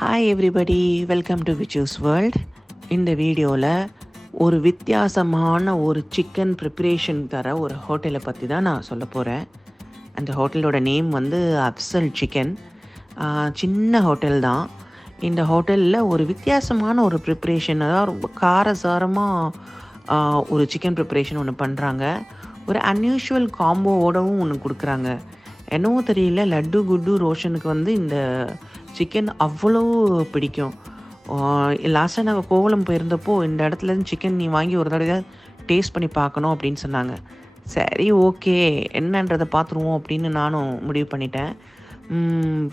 Hi everybody, welcome to விச்சூஸ் world. இந்த வீடியோவில் ஒரு வித்தியாசமான ஒரு சிக்கன் ப்ரிப்ரேஷன் தர ஒரு ஹோட்டலை பற்றி தான் நான் சொல்ல போகிறேன். அந்த ஹோட்டலோட நேம் வந்து அப்சல் சிக்கன். சின்ன ஹோட்டல் தான். இந்த ஹோட்டலில் ஒரு வித்தியாசமான ஒரு ப்ரிப்ரேஷன், அதாவது ரொம்ப காரசாரமாக ஒரு சிக்கன் ப்ரிப்ரேஷன் ஒன்று பண்ணுறாங்க. ஒரு அன்யூஷுவல் காம்போவோடவும் ஒன்று கொடுக்குறாங்க. என்னவோ தெரியல, லட்டு குட்டு ரோஷனுக்கு வந்து இந்த சிக்கன் அவ்வளோ பிடிக்கும். லாஸ்ட்டாக நாங்கள் கோவளம் போயிருந்தப்போ இந்த இடத்துலேருந்து சிக்கன் நீ வாங்கி ஒரு தடவை டேஸ்ட் பண்ணி பார்க்கணும் அப்படின்னு சொன்னாங்க. சரி, ஓகே, என்னன்றதை பார்த்துருவோம் அப்படின்னு நானும் முடிவு பண்ணிட்டேன்.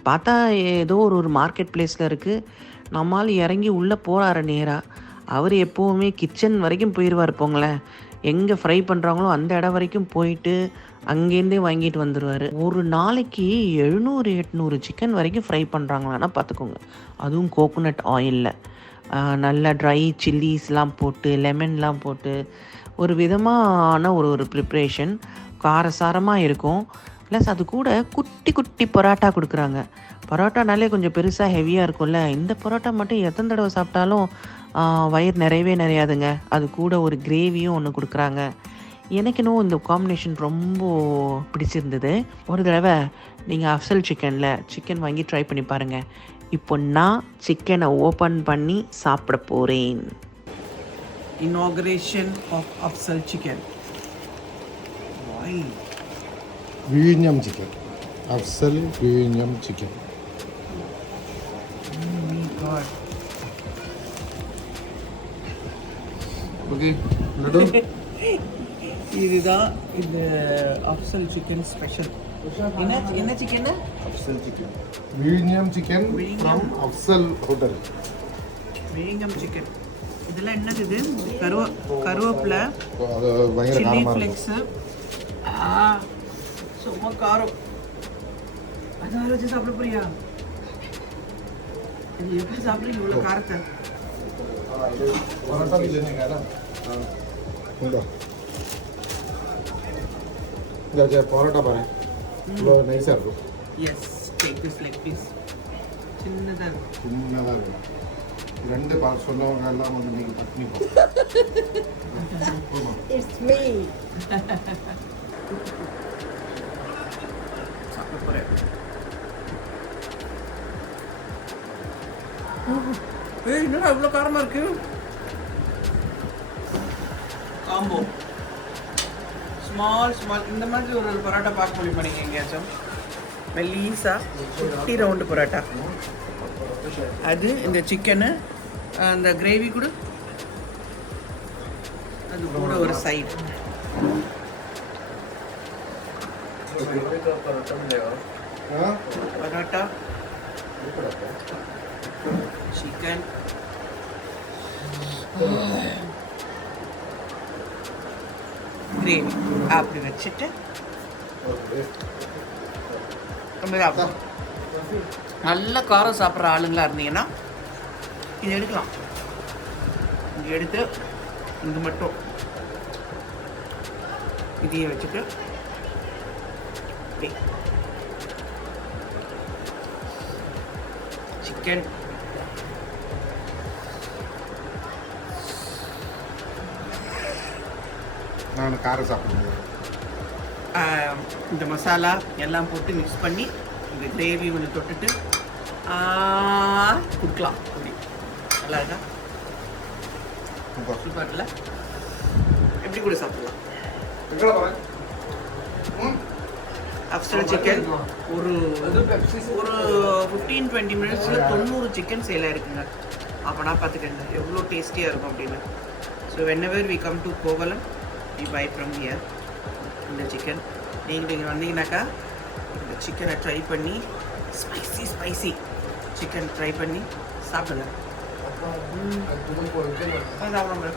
பார்த்தா ஏதோ ஒரு மார்க்கெட் பிளேஸில் இருக்குது. நம்மால் இறங்கி உள்ளே போகிறாரு நேராக. அவர் எப்போவுமே கிச்சன் வரைக்கும் போயிடுவார் போங்களேன். எங்கே ஃப்ரை பண்ணுறாங்களோ அந்த இடம் வரைக்கும் போயிட்டு அங்கேருந்தே வாங்கிட்டு வந்துடுவார். ஒரு நாளைக்கு 700-800 சிக்கன் வரைக்கும் ஃப்ரை பண்ணுறாங்களான்னா பார்த்துக்கோங்க. அதுவும் கோகோனட் ஆயிலில் நல்லா ட்ரை சில்லிஸ்லாம் போட்டு லெமன்லாம் போட்டு ஒரு விதமான ஒரு ப்ரிப்ரேஷன். காரசாரமாக இருக்கும். ப்ளஸ் அது கூட குட்டி குட்டி பரோட்டா கொடுக்குறாங்க. பரோட்டானாலே கொஞ்சம் பெருசாக ஹெவியாக இருக்கும்ல. இந்த பரோட்டா மட்டும் எத்தனை தடவை சாப்பிட்டாலும் வயிறு நிறையாதுங்க. அது கூட ஒரு கிரேவியும் ஒன்று கொடுக்குறாங்க. எனக்கு இன்னும் இந்த காம்பினேஷன் ரொம்ப பிடிச்சிருந்தது. ஒரு தடவை நீங்கள் அப்சல் சிக்கன் வாங்கி ட்ரை பண்ணி பாருங்கள். இப்போ நான் சிக்கனை ஓப்பன் பண்ணி சாப்பிட போகிறேன். Inauguration of Afzal chicken. விழிஞம் chicken, Afzal விழிஞம் chicken. Okay, இதுதான் இந்த அப்சல் சிக்கன் ஸ்பெஷல். என்ன chicken? Afzal chicken, விழிஞம் chicken from Afzal hotel. விழிஞம் chicken. இதெல்லாம் என்னது? இது கருவேப்பிலை, அது பயங்கர சில்லி காரமாக ஃப்ளேக்ஸு. சும்மா காரம். அதான் வச்சு சாப்பிட போறியா? இது எப்படி சாப்பிட்றீங்க இவ்வளோ காரத்தை? பரோட்டா भी लेने का ना? இந்த பரோட்டா பாரு, இவ்வளோ நைஸாக இருக்கும். Yes, take this leg piece. சின்னதாக இருக்கும். சின்னதாக இருக்கும். ரெண்டு சொன்னவங்க எல்லாம் வந்து நீங்கள் பட்னி It's me. சாப்பிட போகிறேன். என்னடா இவ்வளோ காரமாக இருக்கு? காம்போ ஸ்மால் இந்த மாதிரி ஒரு பரோட்டா பார்க்க முடியுமா நீங்கள் எங்கேயாச்சும்? மெல்லீஸா குட்டி ரவுண்டு பரோட்டா. அது இந்த சிக்கனு, அந்த கிரேவி கூட, அது கூட ஒரு சைடு. பரோட்டா, சிக்கன், கிரேவி அப்படி வச்சுட்டு நல்ல காரம் சாப்பிட்ற ஆளுங்களா இருந்தீங்கன்னா இது எடுக்கலாம். இது எடுத்து இது மட்டும் இதையே வச்சுட்டு சிக்கன், நான் காரம் சாப்பிடுவேன். இந்த மசாலா எல்லாம் போட்டு மிக்ஸ் பண்ணி இந்த கிரேவி ஒன்று தொட்டுட்டு கொடுக்கலாம். அப்படி நல்லா இருக்கா? சூப்பர் இல்லை? எப்படி கூட சாப்பிடலாம். அப்சல் சிக்கன் ஒரு 15-20 மினிட்ஸில் 90 சிக்கன் சேல் ஆகிருக்குங்க. அப்போனா பார்த்துக்கங்க எவ்வளோ டேஸ்டியாக இருக்கும் அப்படின்னு. So whenever we come to Kovalam, we buy from here இந்த சிக்கன். நீங்கள் வந்தீங்கன்னாக்கா இந்த சிக்கனை ட்ரை பண்ணி ஸ்பைசி சிக்கன் ட்ரை பண்ணி சாப்பிடுங்க. சாப்பிடுங்க.